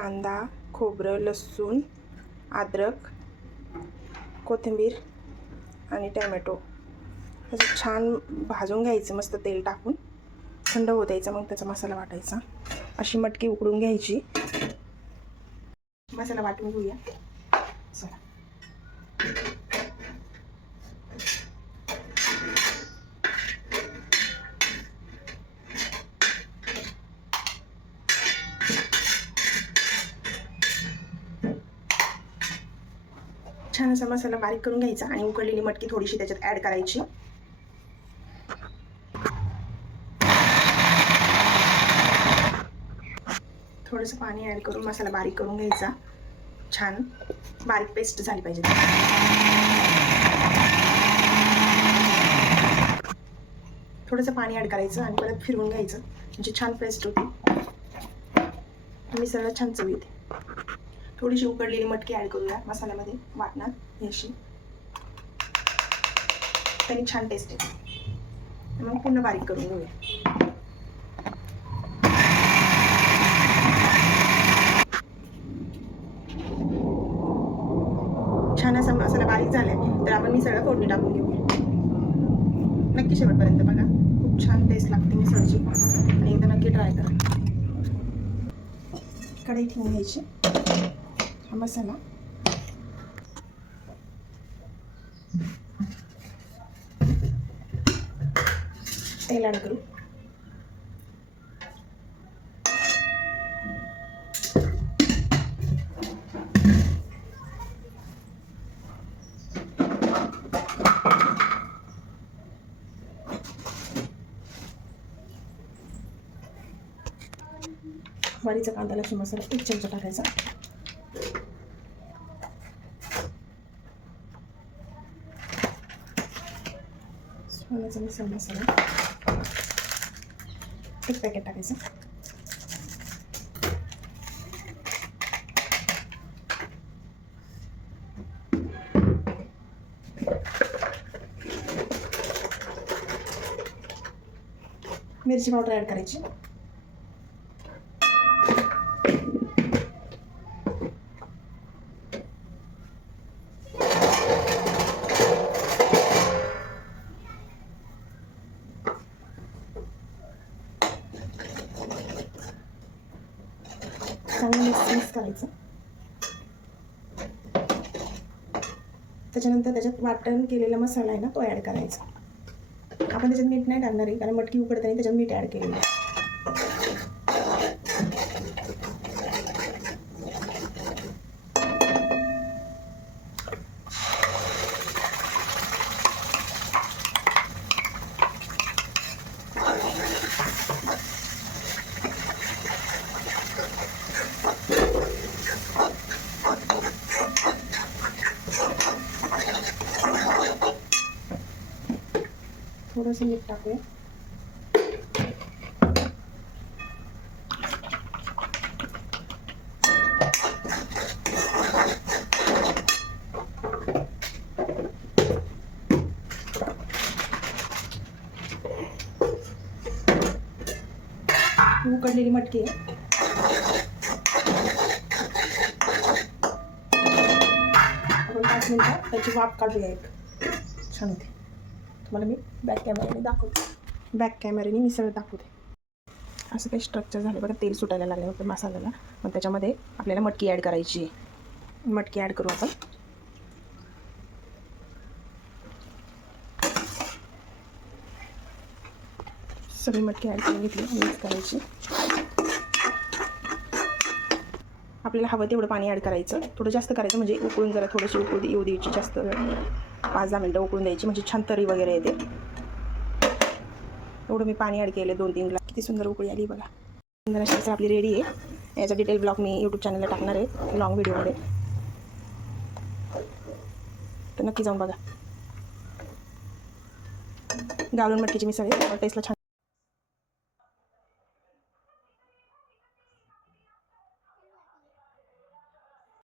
कांदा, खोबरं, लसूण, अद्रक, कोथिंबीर आणि टॅमॅटो असं छान भाजून घ्यायचं मस्त तेल टाकून. थंड होऊ द्यायचं, मग त्याचा मसाला वाटायचा. अशी मटकी उकडून घ्यायची. मसाला वाटून घेऊया. चला छान असा मसाला बारीक करून घ्यायचा आणि उकडलेली मटकी थोडीशी त्याच्यात ॲड करायची. थोडंसं पाणी ॲड करून मसाला बारीक करून घ्यायचा. छान बारीक पेस्ट झाली पाहिजे. थोडंसं पाणी ॲड करायचं आणि परत फिरवून घ्यायचं, म्हणजे छान पेस्ट होती. मिसळला छान चव येते. थोडीशी उकडलेली मटकी ॲड करूया मसाल्यामध्ये वाटणार अशी, त्याने छान टेस्ट येते. मग पूर्ण बारीक करून घेऊया. छान असा मसाला बारीक झालाय तर आपण मिसळला फोडणी टाकून घेऊया. नक्की शेवटपर्यंत बघा, खूप छान टेस्ट लागते मिसळची आणि एकदा नक्की ट्राय करा. कढई ठेवून घ्यायची. हा मसाला तेल ॲड करू. वारीचा कांदा लसूण मसाला 1 चमचा टाकायचा. सोन्याचा मिसळ मसाला 1 पॅकेट टाकायचं. मिरची पावडर ॲड करायची. चांगलं मिक्स करायचं. त्याच्यानंतर त्याच्यात वाटण केलेला मसाला आहे ना, तो ॲड करायचा. आपण त्याच्यात मीठ नाही टाकणार आहे, कारण मटकी उकडताना त्याच्यात मीठ ॲड केलेलं आहे. थोडंसं मीठ टाकूया. उकडलेली मटकी आहे. आपण 5 मिनिटं त्याची वाफ काढूया. एक छान होते. तुम्हाला मी बॅक कॅमेऱ्याने दाखवते. बॅक कॅमेऱ्याने मिसळ दाखवते. असं काही स्ट्रक्चर झालं बघा. तेल सुटायला लागलं होतं मसाल्याला. मग त्याच्यामध्ये आपल्याला मटकी ॲड करायची आहे. मटकी ॲड करू आपण. सगळी मटकी ॲड करून घेतली. मिक्स करायची. आपल्याला हवं तेवढं पाणी ॲड करायचं. थोडं जास्त करायचं, म्हणजे उकळून जरा थोडीशी उकळू येऊ द्यायची. जास्त वेळ 5-10 मिनटं उकळून द्यायची, म्हणजे छान तरी वगैरे येते. एवढं मी पाणी ॲड केलं 2-3 ग्लास. किती सुंदर उकळी आली बघा. सुंदर अशी आपली रेडी आहे. याचा डिटेल ब्लॉग मी यूट्यूब चॅनलला टाकणार आहे लॉंग व्हिडिओमध्ये, तर नक्की जाऊन बघा. गावरान मटकीची मिसळ आहे. टेस्टला छान